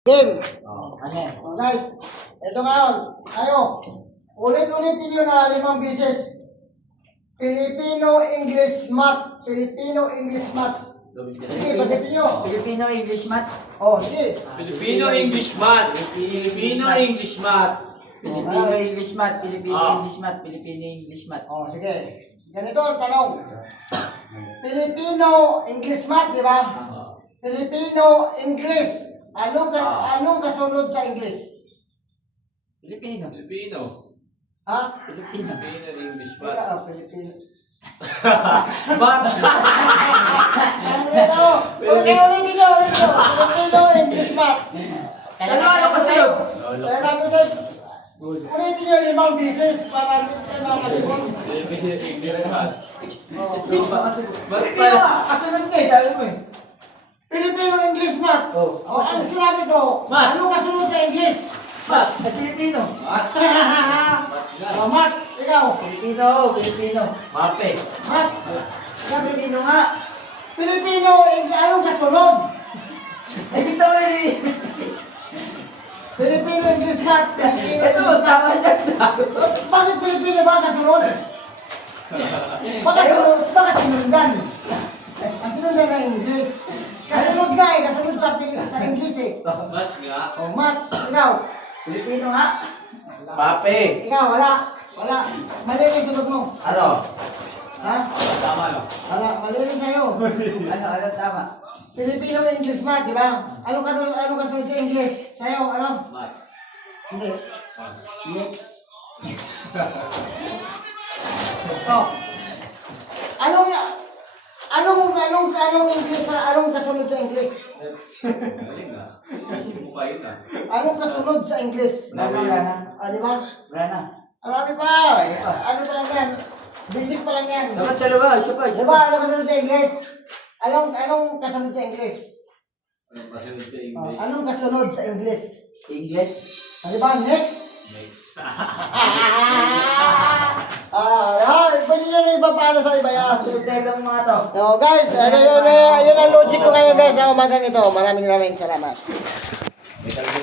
Game. Ano? Oh, guys, ito ngayon. Kayo, ulit-ulitin nyo na 5 beses. Filipino, English, Math. Filipino, English, Math. Sige, pagdating nyo. Filipino, English, Math. Oh, sige. Filipino, English, Math. Filipino, English, Math. Filipino, English, Math. Filipino, Ah. English, Math. Filipino, English, Math. Oh, sige. Ganito ang tanong. Filipino, English, Math, di ba? Filipino, English. Anong kasunod sa English? Filipino. Filipino. Ha? Filipino. Filipino, English, Wala, Math. Filipino. Math. Ulitin nyo. Filipino, English, Math. Ano kasi yun? Kaya namin sa... Ulitin nyo 5 beses para hindi kayo makalibot. Filipino, English, Math. Oh. Bakit Filipino pala? kasunod nga eh, sabi mo eh. Filipino, English, Math. Oh. Oh, ang sinabi ko, Math. ano kasunod sa English? Math. At Filipino. Math. Oh, Math, ikaw. Filipino, Filipino. Mape. Math. Filipino nga. Filipino, anong kasunod? Eh, dito eh. Filipino, English, Math. Filipino, Ito, English, Math. tama niya. Bakit Filipino ba ang kasunod? Baka sinundan. Ang sinundan ng English. Kasunod nga eh, kasunod sa English eh. Math nga. Oh, Math, ikaw. Filipino nga. Pape. Ikaw, wala. Wala. Mali rin sunod mo. Ano? Ha? Tama no? Wala, mali rin sa'yo. Ano tama? Filipino, English, Math, di ba? Anong kasunod sa English? Sa'yo, ano? Math. Hindi. Math. Next. Oh. Anong English, anong kasunod sa English? Galing na. Isip mo pa yun ah. Anong kasunod sa English? Wala na. Ah, di ba? Wala na. Marami pa. Ano pa lang yan? Basic pa lang yan. Dapat sa luwa, isa pa, Di isa ba? pa. Anong kasunod sa English? Anong kasunod sa English? Anong kasunod sa Oh, English? anong kasunod sa English? English. Ah, di ba? Next. Next. Pwede nyo na ipapalo sa iba yan. Sunod na ibang mga to. So guys, yun ang logic ko ngayon guys sa umagang ito. Maraming salamat. May talaga